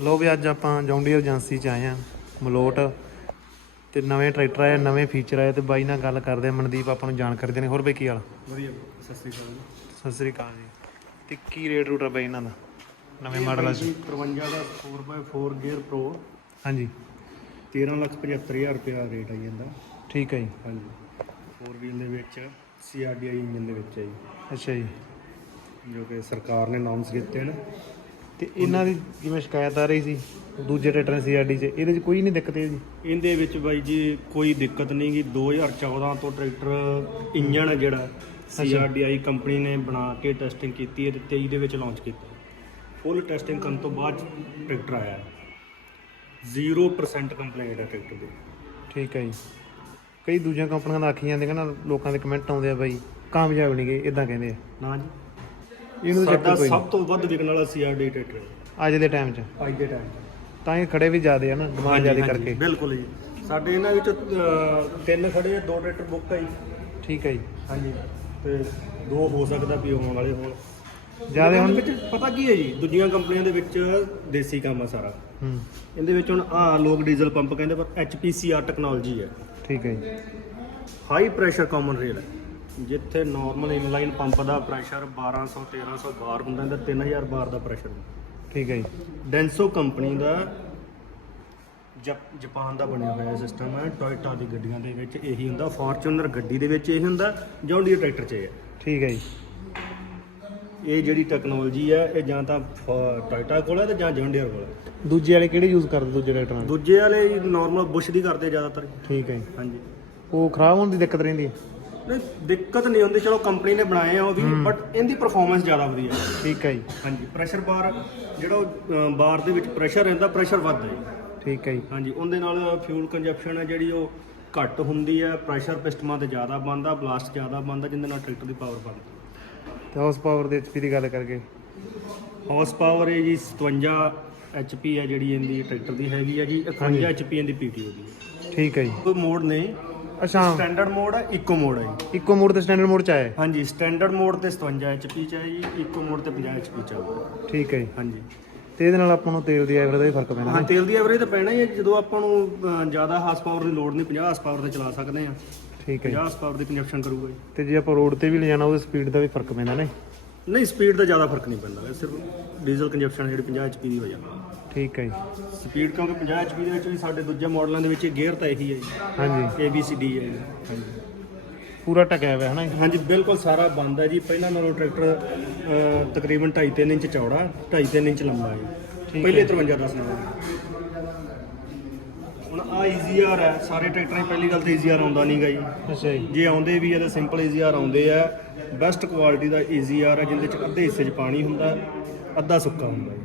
ਲੋ ਵੀ ਅੱਜ ਆਪਾਂ John Deere agency ਚ ਆਏ ਆ ਮਲੋਟ। ਤੇ ਨਵੇਂ ਟਰੈਕਟਰ ਆਏ ਨਵੇਂ ਫੀਚਰ ਆਏ ਤੇ ਬਾਈ ਨਾਲ ਗੱਲ ਕਰਦੇ ਆ ਮਨਦੀਪ ਆਪਾਂ ਨੂੰ ਜਾਣਕਾਰੀ ਦੇਣੀ। ਹੋਰ ਬਈ ਕੀ ਹਾਲ? ਵਧੀਆ ਸਤਿ ਸ੍ਰੀ ਅਕਾਲ ਜੀ। ਸਤਿ ਸ੍ਰੀ ਅਕਾਲ ਜੀ। ਤੇ ਕੀ ਰੇਟ ਰੂਟ ਆ ਬਾਈ ਇਹਨਾਂ ਦਾ ਨਵੇਂ ਮਾਡਲ ਚ 53 ਦਾ 4x4 ਗੇਅਰ ਪ੍ਰੋ ਹਾਂਜੀ। 13 ਲੱਖ 75000 ਰੁਪਇਆ ਰੇਟ ਆਈ ਜਾਂਦਾ ਠੀਕ ਹੈ ਜੀ। ਹਾਂਜੀ। 4 ਵੀਲ ਦੇ ਵਿੱਚ CRDI ਇੰਜਨ ਦੇ ਵਿੱਚ ਹੈ ਜੀ। ਅੱਛਾ ਜੀ। ਜੋ ਕਿ ਸਰਕਾਰ ਨੇ ਨਾਮਸ ਕੀਤੇ ਨੇ। ਤੇ ਇਹਨਾਂ ਦੀ ਜਿਵੇਂ ਸ਼ਿਕਾਇਤ ਆ ਰਹੀ ਸੀ ਦੂਜੇ ਟਰੈਕਟਰਾਂ ਸੀਆਰਡੀ ਚ ਇਹਦੇ ਚ ਕੋਈ ਨਹੀਂ ਦਿੱਕਤ ਇਹ ਜੀ ਇਹਦੇ ਵਿੱਚ ਬਾਈ ਜੀ ਕੋਈ ਦਿੱਕਤ ਨਹੀਂ ਗੀ 2014 ਤੋਂ ਟਰੈਕਟਰ ਇੰਜਨ ਹੈ ਜਿਹੜਾ CRDI ਕੰਪਨੀ ਨੇ ਬਣਾ ਕੇ ਟੈਸਟਿੰਗ ਕੀਤੀ ਹੈ ਤੇ 23 ਦੇ ਵਿੱਚ ਲਾਂਚ ਕੀਤਾ ਫੁੱਲ ਟੈਸਟਿੰਗ ਕਰਨ ਤੋਂ ਬਾਅਦ ਟਰੈਕਟਰ ਆਇਆ ਹੈ। 0% ਕੰਪਲੇਂਟ ਹੈ ਟਰੈਕਟਰ ਦੀ ਠੀਕ ਹੈ ਜੀ। ਕਈ ਦੂਜੀਆਂ ਕੰਪਨੀਆਂ ਦਾ ਆਖੀ ਜਾਂਦੀਆਂ ਨਾ ਲੋਕਾਂ ਦੇ ਕਮੈਂਟ ਆਉਂਦੇ ਆ ਬਾਈ ਕਾਮਯਾਬ ਨਹੀਂ ਗਏ ਇਦਾਂ ਕਹਿੰਦੇ ਆ। ਨਾ ਜੀ। ਇਹਨੂੰ ਸਾਡਾ ਚੱਕਰ ਕੋਈ ਸਭ ਤੋਂ ਵੱਧ ਵਿਕਣ ਵਾਲਾ CRDI ਟਰੈਕਟਰ ਹੈ। ਨਹੀਂ ਅੱਜ ਦੇ ਟਾਈਮ 'ਚ। ਅੱਜ ਦੇ ਟਾਈਮ ਤਾਂ ਇਹ ਖੜੇ ਵੀ ਜ਼ਿਆਦੇ ਆ ਨਾ ਡਿਮਾਂਡ ਜ਼ਿਆਦੇ ਕਰਕੇ। ਬਿਲਕੁਲ ਜੀ। ਸਾਡੇ ਇਹਨਾਂ ਵਿੱਚ ਤਿੰਨ ਖੜੇ ਆ ਦੋ ਟਰੈਕਟਰ ਬੁੱਕ ਆ ਜੀ। ਠੀਕ ਹੈ ਜੀ। ਹਾਂਜੀ ਤੇ ਦੋ ਹੋ ਸਕਦਾ ਵੀ ਆਉਣ ਵਾਲੇ ਹੋਣ। ਜ਼ਿਆਦੇ ਹੁਣ ਵਿੱਚ ਪਤਾ ਕੀ ਹੈ ਜੀ ਦੂਜੀਆਂ ਕੰਪਨੀਆਂ ਦੇ ਵਿੱਚ ਦੇਸੀ ਕੰਮ ਆ ਸਾਰਾ। ਹੂੰ। ਇਹਦੇ ਵਿੱਚ ਹੁਣ ਆ ਲੋਕ ਡੀਜ਼ਲ ਪੰਪ ਕਹਿੰਦੇ ਪਰ HPCR ਟੈਕਨੋਲੋਜੀ ਹੈ। ਠੀਕ ਹੈ ਜੀ। ਹਾਈ ਪ੍ਰੈਸ਼ਰ ਕਾਮਨ ਰੇਲ ਹੈ। ਜਿੱਥੇ ਨਾਰਮਲ ਇਨਲਾਈਨ ਪੰਪ ਦਾ ਪ੍ਰੈਸ਼ਰ 1200 1300 ਬਾਰ ਹੁੰਦਾ ਇਹਦਾ 3000 ਬਾਰ ਦਾ ਪ੍ਰੈਸ਼ਰ ਹੁੰਦਾ। ਠੀਕ ਹੈ ਜੀ। ਡੈਂਸੋ ਕੰਪਨੀ ਦਾ ਜਪ- ਜਾਪਾਨ ਦਾ ਬਣਿਆ ਹੋਇਆ ਸਿਸਟਮ ਹੈ ਟੋਇਟਾ ਦੀ ਗੱਡੀਆਂ ਦੇ ਵਿੱਚ ਇਹੀ ਹੁੰਦਾ ਫੋਰਚੂਨਰ ਗੱਡੀ ਦੇ ਵਿੱਚ ਇਹ ਹੁੰਦਾ ਜੌਂਡੀ ਟਰੈਕਟਰ 'ਚ ਇਹ ਹੈ। ਠੀਕ ਹੈ ਜੀ। ਇਹ ਜਿਹੜੀ ਟੈਕਨੋਲੋਜੀ ਹੈ ਇਹ ਜਾਂ ਤਾਂ ਟੋਇਟਾ ਕੋਲ ਹੈ ਤੇ ਜਾਂ ਜੌਂਡੀਅਰ ਕੋਲ ਹੈ। ਦੂਜੇ ਵਾਲੇ ਕਿਹੜੇ ਯੂਜ਼ ਕਰਦੇ ਦੂਜੇ ਟਰੈਕਟਰਾਂ? ਦੂਜੇ ਵਾਲੇ ਨਾਰਮਲ ਬੁਸ਼ ਦੀ ਕਰਦੇ ਜ਼ਿਆਦਾਤਰ। ਠੀਕ ਹੈ ਜੀ। ਹਾਂਜੀ। ਉਹ ਖਰਾਬ ਹੋਣ ਦੀ ਦਿੱਕਤ ਰਹਿੰਦੀ ਹੈ? ਨਹੀਂ ਦਿੱਕਤ ਨਹੀਂ ਹੁੰਦੀ ਚਲੋ ਕੰਪਨੀ ਨੇ ਬਣਾਏ ਆ ਉਹ ਵੀ ਬਟ ਇਹਦੀ ਪਰਫਾਰਮੈਂਸ ਜ਼ਿਆਦਾ ਵਧੀਆ ਹੈ। ਠੀਕ ਹੈ ਜੀ। ਹਾਂਜੀ ਪ੍ਰੈਸ਼ਰ ਬਾਰ ਜਿਹੜਾ ਉਹ ਬਾਰ ਦੇ ਵਿੱਚ ਪ੍ਰੈਸ਼ਰ ਰਹਿੰਦਾ ਪ੍ਰੈਸ਼ਰ ਵੱਧਦਾ ਹੈ। ਠੀਕ ਹੈ ਜੀ। ਹਾਂਜੀ ਉਹਦੇ ਨਾਲ ਫਿਊਲ ਕੰਜਪਸ਼ਨ ਹੈ ਜਿਹੜੀ ਉਹ ਘੱਟ ਹੁੰਦੀ ਹੈ ਪ੍ਰੈਸ਼ਰ ਪਿਸਟਮਾਂ ਤੇ ਜ਼ਿਆਦਾ ਬਣਦਾ ਬਲਾਸਟ ਜ਼ਿਆਦਾ ਬਣਦਾ ਜਿਹਦੇ ਨਾਲ ਟਰੈਕਟਰ ਦੀ ਪਾਵਰ ਬਣਦੀ ਤੇ ਹਾਊਸ ਪਾਵਰ ਦੇ ਐਚਪੀ ਦੀ ਗੱਲ ਕਰਕੇ। ਹਾਰਸ ਪਾਵਰ ਹੈ ਜੀ 57 ਐਚਪੀ ਹੈ ਜਿਹੜੀ ਇਹਦੀ ਟਰੈਕਟਰ ਦੀ ਹੈਗੀ ਹੈ ਜੀ 51 ਐਚਪੀ ਇਹਦੀ ਪੀਟੀਓ ਦੀ ਠੀਕ ਹੈ ਜੀ। ਕੋਈ ਮੋਡ ਨੇ ਅੱਛਾ। ਸਟੈਂਡਰਡ ਮੋਡ ਹੈ ਇਕੋ ਮੋਡ ਹੈ ਜੀ। ਇੱਕੋ ਮੋਡ ਤੇ ਸਟੈਂਡਰਡ ਮੋਡ ਚ ਆਇਆ ਹੈ। ਹਾਂਜੀ ਸਟੈਂਡਰਡ ਮੋਡ ਤੇ 57 ਐਚਪੀ ਚ ਹੈ ਜੀ ਇਕੋ ਮੋਡ ਤੇ 50 ਐਚਪੀ ਚ ਹੈ ਠੀਕ ਹੈ ਜੀ। ਹਾਂਜੀ। ਤੇ ਇਹਦੇ ਨਾਲ ਆਪਾਂ ਨੂੰ ਤੇਲ ਦੀ ਐਵਰੇਜ ਦਾ ਵੀ ਫ਼ਰਕ ਪੈਣਾ ਹਾਂ ਤੇਲ ਦੀ ਐਵਰੇਜ ਤਾਂ ਪੈਣਾ ਹੀ ਹੈ ਜਦੋਂ ਆਪਾਂ ਨੂੰ ਜ਼ਿਆਦਾ ਹਾਰਸ ਪਾਵਰ ਦੀ ਲੋਡ ਨਹੀਂ 50 ਹਾਰਸ ਪਾਵਰ ਤੇ ਚਲਾ ਸਕਦੇ ਆ ਠੀਕ ਹੈ 50 ਜੀ ਹਾਰਸ ਪਾਵਰ ਦੀ ਕੰਜਪਸ਼ਨ ਕਰੂਗਾ ਜੀ। ਤੇ ਜੇ ਆਪਾਂ ਰੋਡ ਤੇ ਵੀ ਲੈ ਜਾਣਾ ਉਹਦੀ ਸਪੀਡ ਦਾ ਵੀ ਫ਼ਰਕ ਪੈਂਦਾ ਨੇ ਨਹੀਂ ਸਪੀਡ ਦਾ ਜ਼ਿਆਦਾ ਫ਼ਰਕ ਨਹੀਂ ਪੈਂਦਾ। ਸਿਰਫ ਡੀਜ਼ਲ ਕੰਜਪਸ਼ਨ ਜਿਹੜੀ 50 ਐਚਪੀ ਦੀ ਹੋ ਜਾਂਦੀ ਠੀਕ ਹੈ ਜੀ। ਸਪੀਡ ਕਿਉਂਕਿ 50 ਐਚਪੀ ਦੇ ਵਿੱਚ ਵੀ ਸਾਡੇ ਦੂਜੇ ਮਾਡਲਾਂ ਦੇ ਵਿੱਚ ਗੇਅਰ ਤਾਂ ਇਹੀ ਹੈ ਜੀ। ਹਾਂਜੀ। ਏ ਬੀ ਸੀ ਡੀ ਹੈ ਹਾਂਜੀ। ਪੂਰਾ ਟਕਿਆ ਹੋਇਆ ਹੈ ਨਾ ਜੀ? ਹਾਂਜੀ ਬਿਲਕੁਲ ਸਾਰਾ ਬੰਦ ਹੈ ਜੀ। ਪਹਿਲਾਂ ਨਾਲੋਂ ਟਰੈਕਟਰ ਤਕਰੀਬਨ 2.5 ਇੰਚ ਚੌੜਾ 2.5 ਇੰਚ ਲੰਬਾ ਹੈ ਠੀਕ ਪਹਿਲੇ 53 10 ਨਾਲ। ਆ ਈਜ਼ੀਆਰ ਹੈ। ਸਾਰੇ ਟਰੈਕਟਰਾਂ 'ਚ ਪਹਿਲੀ ਗੱਲ ਤਾਂ ਈਜ਼ੀਆਰ ਆਉਂਦਾ ਨਹੀਂਗਾ ਜੀ। ਅੱਛਾ ਜੀ। ਜੇ ਆਉਂਦੇ ਵੀ ਆ ਤਾਂ ਸਿੰਪਲ ਈਜ਼ੀਆਰ ਆਉਂਦੇ ਆ। ਬੈਸਟ ਕੁਆਲਿਟੀ ਦਾ ਈਜ਼ੀਆਰ ਹੈ ਜਿੰਦੇ ਚ ਅੱਧੇ ਹਿੱਸੇ 'ਚ ਪਾਣੀ ਹੁੰਦਾ ਅੱਧਾ ਸੁੱਕਾ ਹੁੰਦਾ ਜੀ।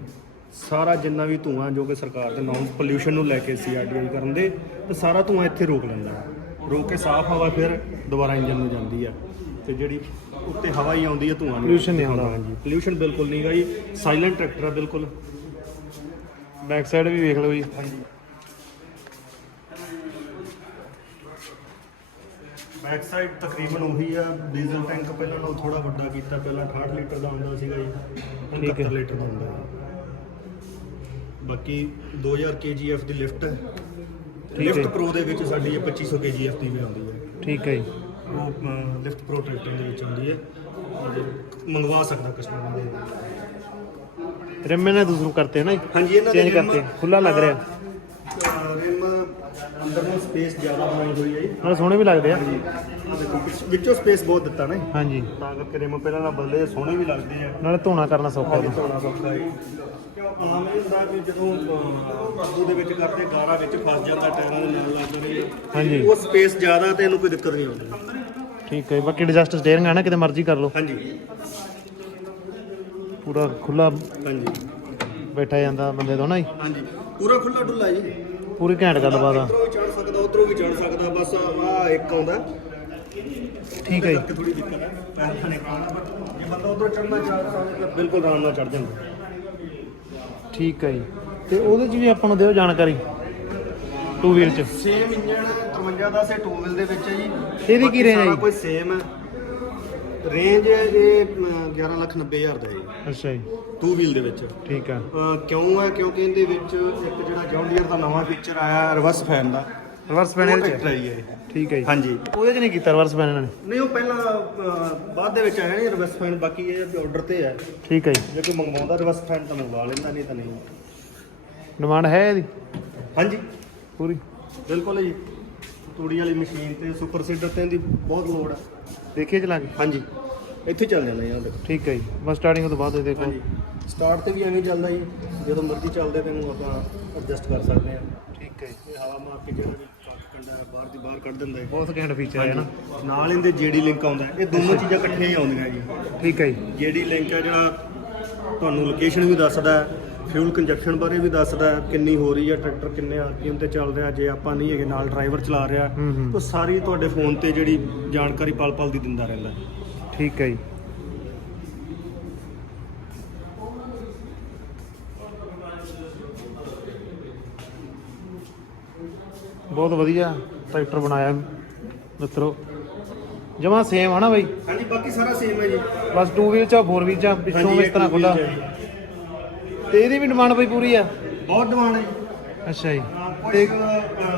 ਸਾਰਾ ਜਿੰਨਾ ਵੀ ਧੂਆਂ ਜੋ ਕਿ ਸਰਕਾਰ ਦੇ ਨਾਮ ਪੋਲਿਊਸ਼ਨ ਨੂੰ ਲੈ ਕੇ ਸੀਆਰਡੀਆਈ ਕਰਨ ਦੇ ਤੇ ਸਾਰਾ ਧੂਆਂ ਇੱਥੇ ਰੋਕ ਲੈਂਦਾ। ਹੈ। ਰੋਕ ਕੇ ਸਾਫ਼ ਹਵਾ ਫਿਰ ਦੁਬਾਰਾ ਇੰਜਨ ਨੂੰ ਜਾਂਦੀ ਆ। ਤੇ ਜਿਹੜੀ ਉੱਤੇ ਹਵਾ ਹੀ ਆਉਂਦੀ ਹੈ ਧੂਆਂ ਨਹੀਂ Pollution ਨਹੀਂ ਆਉਂਦਾ। ਹਾਂਜੀ। ਪੋਲਿਊਸ਼ਨ ਬਿਲਕੁਲ ਨਹੀਂ ਗਾ ਜੀ। ਸਾਇਲੈਂਟ ਟਰੈਕਟਰ ਆ ਬਿਲਕੁਲ। ਬੈਕ ਸਾਈਡ ਵੀ ਵੇਖ ਲਓ ਜੀ। ਹਾਂਜੀ। ਬੈਕ ਸਾਈਡ ਤਕਰੀਬਨ ਉਹੀ ਆ ਡੀਜ਼ਲ ਟੈਂਕ ਪਹਿਲਾਂ ਨਾਲੋਂ ਥੋੜਾ ਵੱਡਾ ਕੀਤਾ ਪਹਿਲਾਂ 68 ਲੀਟਰ ਦਾ ਹੁੰਦਾ ਸੀਗਾ ਜੀ ਹੁਣ ਠੀਕ ਹੈ। 71 ਲੀਟਰ ਦਾ ਹੁੰਦਾ ਹੈ ਬਾਕੀ 2000 kgf ਦੀ ਲਿਫਟ ਹੈ। ਲਿਫਟ ਪ੍ਰੋ ਦੇ ਵਿੱਚ ਸਾਡੀ ਇਹ 2500 kgf ਦੀ ਵੀ ਆਉਂਦੀ ਹੈ। ਠੀਕ ਹੈ ਜੀ। ਉਹ ਲਿਫਟ ਪ੍ਰੋ ਟਰੈਕਟਰ ਦੇ ਵਿੱਚ ਆਉਂਦੀ ਹੈ। ਔਰ ਮੰਗਵਾ ਸਕਦਾ ਕਸਟਮਰ ਰਿਮ ਨੇ ਦੂਸਰੂ ਕਰਤੇ ਹੈ ਨਾ ਹਾਂਜੀ ਇਹਨਾਂ ਦੇ ਚੇਂਜ ਕਰਤੇ। ਖੁੱਲਾ ਲੱਗ ਰਿਹਾ। ਅੰਦਰ ਨੂੰ ਸਪੇਸ ਜ਼ਿਆਦਾ ਬਣਾਈ ਹੋਈ ਹੈ ਜੀ। ਨਾਲ ਸੋਹਣੇ ਵੀ ਲੱਗਦੇ ਆ। ਆਹ ਦੇਖੋ ਵਿੱਚ- ਵਿੱਚੋਂ ਸਪੇਸ ਬਹੁਤ ਦਿੱਤਾ ਨਾ ਜੀ। ਹਾਂਜੀ। ਤਾਂ ਕਰਕੇ ਰਿਮ ਪਹਿਲਾਂ ਨਾਲ ਬਦਲੇ ਸੋਹਣੇ ਵੀ ਲੱਗਦੇ ਆ। ਨਾਲੇ ਧੋਣਾ ਕਰਨਾ ਸੌਖਾ ਉਹਦਾ ਧੋਣਾ ਸੌਖਾ ਹੈ ਆਮ ਇਹ ਹੁੰਦਾ ਕਿ ਜਦੋਂ ਕੱਦੂ ਦੇ ਵਿੱਚ ਕਰਦੇ ਗਾਰਾ ਵਿੱਚ ਫਸ ਜਾਂਦਾ ਟਾਇਰਾਂ ਦੇ ਨਾਲ ਲੱਗ ਜਾਂਦੇ ਹਾਂਜੀ। ਉਹ ਸਪੇਸ ਜ਼ਿਆਦਾ ਤੇ ਇਹਨੂੰ ਕੋਈ ਦਿੱਕਤ ਨਹੀਂ ਆਉਂਦੀ। ਠੀਕ ਹੈ ਜੀ। ਬਾਕੀ ਐਡਜਸਟ ਸਟੀਅਰਿੰਗ ਆ ਨਾ ਕਿਤੇ ਮਰਜ਼ੀ ਕਰ ਲਓ। ਹਾਂਜੀ। ਪੂਰਾ ਖੁੱਲਾ ਹਾਂਜੀ। ਬੈਠਾ ਜਾਂਦਾ ਬੰਦੇ ਤੋਂ ਨਾ ਜੀ। ਹਾਂਜੀ। ਪੂਰਾ ਖੁੱਲਾ ਡੁੱਲਾ ਜੀ। ਪੂਰੀ ਘੈਂਟ ਗੱਲਬਾਤ ਆ। ਇਧਰੋਂ ਵੀ ਚੜ ਸਕਦਾ ਉਧਰੋਂ ਵੀ ਚੜ ਸਕਦਾ ਬਸ ਆ ਇੱਕ ਆਉਂਦਾ। ਠੀਕ ਹੈ ਜੀ। ਕਿ ਥੋੜੀ ਦਿੱਕਤ ਹੈ ਪੈਰ ਖਾਣੇ ਪਾਉਣਾ ਜੇ ਬੰਦਾ ਉਧਰੋਂ ਚੜਨਾ ਚਾਹ ਸਕਦਾ ਤਾਂ ਬਿਲਕੁਲ ਆਰਾਮ ਨਾਲ ਚੜ ਜਾਂਦਾ। ਠੀਕ ਹੈ ਜੀ। ਤੇ ਉਹਦੇ 'ਚ ਵੀ ਆਪਾਂ ਨੂੰ ਦਿਓ ਜਾਣਕਾਰੀ ਟੂ ਵੀਲ 'ਚ। ਸੇਮ ਇੰਜਨ 53 ਦਾ ਸੇ 2 ਵੀਲ ਦੇ ਵਿੱਚ ਹੈ ਜੀ। ਇਹਦੀ ਕੀ range ਹੈ ਸਾਰਾ ਜੀ? ਕੋਈ ਸੇਮ ਹੈ। ਰੇਂਜ ਇਹ ਅਮ, 11 ਲੱਖ 90 ਹਜ਼ਾਰ ਦਾ ਹੈ ਜੀ। ਅੱਛਾ ਜੀ। ਟੂ ਵੀਲ ਦੇ ਵਿੱਚ। ਠੀਕ ਆ। ਅ, ਕਿਉਂ ਹੈ? ਕਿਉਂਕਿ ਇਹਦੇ ਵਿੱਚ ਇੱਕ ਜਿਹੜਾ ਜੌਂਡੀਅਰ ਦਾ ਨਵਾਂ ਫੀਚਰ ਆਇਆ ਰਿਵਰਸ ਫੈਨ ਦਾ। ਰਿਵਰਸ ਪੈਨਲ ਟਰੈਕਟਰ ਚ ਹੈ? ਜੀ ਇਹ। ਠੀਕ ਹੈ ਜੀ। ਹਾਂਜੀ। ਉਹਦੇ ਚ ਨਹੀਂ ਕੀਤਾ ਰਿਵਰਸ ਪੈਨਲ ਇਹਨਾਂ ਨੇ? ਨਹੀਂ ਉਹ ਪਹਿਲਾਂ ਅ, ਬਾਅਦ ਦੇ ਵਿੱਚ ਆਇਆ ਨਹੀਂ ਰਿਵਰਸ ਫੈਨ ਬਾਕੀ ਇਹ ਆਰਡਰ ਤੇ ਹੈ। ਠੀਕ ਹੈ ਜੀ। ਜੇ ਕੋਈ ਮੰਗਵਾਉਂਦਾ ਰਿਵਰਸ ਫੈਨ ਤਾਂ ਮੰਗਵਾ ਲੈਂਦਾ ਨਹੀਂ ਤਾਂ ਨਹੀਂ। ਡਿਮਾਂਡ ਹੈ ਇਹਦੀ? ਹਾਂਜੀ। ਪੂਰੀ? ਬਿਲਕੁਲ ਜੀ। ਤੂੜੀ ਵਾਲੀ ਮਸ਼ੀਨ ਤੇ ਸੁਪਰ ਸੀਡਰ ਤੇ ਇਹਦੀ ਬਹੁਤ ਲੋੜ ਹੈ ਦੇਖੀਏ ਚਲਾ ਕੇ ਹਾਂਜੀ। ਇੱਥੇ ਚੱਲ ਜਾਂਦਾ ਆਹ ਦੇਖੋ। ਠੀਕ ਹੈ ਜੀ। ਬਸ ਸਟਾਰਟਿੰਗ ਤੋਂ ਬਾਅਦ ਇਹ ਦੇਖੋ। ਹਾਂਜੀ। ਸਟਾਰਟ ਤੇ ਵੀ ਐਵੇਂ ਚੱਲਦਾ ਜੀ ਜਦੋਂ ਮਰਜ਼ੀ ਚੱਲਦੇ ਤੈਨੂੰ ਆਪਾਂ ਐਡਜਸਟ ਕਰ ਸਕਦੇ ਹਾਂ। ਠੀਕ ਹੈ ਜੀ। ਇਹ ਹਵਾ ਮਾਰ ਕੇ ਜਿਹੜਾ ਵੀ ਕੱਟ ਕੰਡਾ ਬਾਹਰ ਦੀ ਬਾਹਰ ਕੱਢ ਦਿੰਦਾ ਹੈ ਬਹੁਤ ਘੈਂਟ ਫੀਚਰ ਹੈ ਨਾ। ਨਾਲ ਇਹਦੇ ਜੀਡੀ ਲਿੰਕ ਆਉਂਦਾ ਹੈ। ਇਹ ਦੋਨੋਂ ਚੀਜ਼ਾਂ ਇਕੱਠੀਆਂ ਹੀ ਆਉਂਦੀਆਂ ਜੀ। ਠੀਕ ਹੈ ਜੀ। ਜੀਡੀ ਲਿੰਕ ਹੈ ਜਿਹੜਾ ਤੁਹਾਨੂੰ ਲੋਕੇਸ਼ਨ ਵੀ ਦੱਸਦਾ ਹੈ ਫਿਊਲ ਕੰਜਕਸ਼ਨ ਬਾਰੇ ਵੀ ਦੱਸਦਾ ਕਿੰਨੀ ਹੋ ਰਹੀ ਹੈ ਟਰੈਕਟਰ ਕਿੰਨੇ ਆਰਪੀਐਮ ਤੇ ਚੱਲ ਰਿਹਾ ਜੇ ਆਪਾਂ ਨਹੀਂ ਹੈਗੇ ਨਾਲ ਡਰਾਈਵਰ ਚਲਾ ਰਿਹਾ ਹੂੰ ਹੂੰ। ਤਾਂ ਸਾਰੀ ਤੁਹਾਡੇ ਫੋਨ ਤੇ ਜਿਹੜੀ ਜਾਣਕਾਰੀ ਪਲ ਪਲ ਦੀ ਦਿੰਦਾ ਰਹਿੰਦਾ ਠੀਕ ਹੈ ਜੀ। ਬਹੁਤ ਵਧੀਆ ਟਰੈਕਟਰ ਬਣਾਇਆ ਮਿੱਤਰੋ। ਜਮਾ ਸੇਮ ਹਨਾ ਬਾਈ? ਹਾਂਜੀ ਬਾਕੀ ਸਾਰਾ ਸੇਮ ਹੈ ਜੀ। ਬਸ 2 ਵੀਲ ਚ 4 ਵੀਲ ਚ ਪਿੱਛੋਂ ਇਸ ਤਰ੍ਹਾਂ ਖੁੱਲਾ। ਤੇ ਇਹਦੀ ਵੀ ਡਿਮਾਂਡ ਬਈ ਪੂਰੀ ਆ? ਬਹੁਤ ਡਿਮਾਂਡ ਹੈ ਜੀ। ਅੱਛਾ ਜੀ। ਤੇ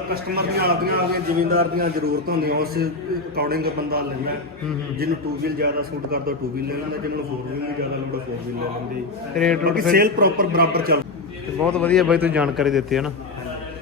ਕਸਟਮਰ ਦੀਆਂ ਆਪਦੀਆਂ ਆਪਦੀਆਂ ਜ਼ਿਮੀਂਦਾਰ ਦੀਆਂ ਜ਼ਰੂਰਤਾਂ ਹੁੰਦੀਆਂ ਉਸ ਅਕੋਰਡਿੰਗ ਬੰਦਾ ਲੈਂਦਾ। ਹੂੰ ਜਿਹਨੂੰ ਟੂ ਵੀਲ ਜ਼ਿਆਦਾ ਸੂਟ ਕਰਦਾ ਟੂ ਵੀਲ ਲੈ ਲੈਂਦਾ ਜਿਹਨੂੰ ਫੋਰ ਵੀਲ ਦੀ ਜ਼ਿਆਦਾ ਲੋੜ ਫੋਰ ਵੀਲ ਲੈ ਲੈਂਦੇ। ਰੇਟ ਰੂਟ ਬਾਕੀ ਫਿਰ ਸੇਲ ਪ੍ਰੋਪਰ ਬਰਾਬਰ ਚੱਲ ਤੇ ਬਹੁਤ ਵਧੀਆ ਬਾਈ ਤੁਸੀਂ ਜਾਣਕਾਰੀ ਦਿੱਤੀ ਹੈ ਨਾ।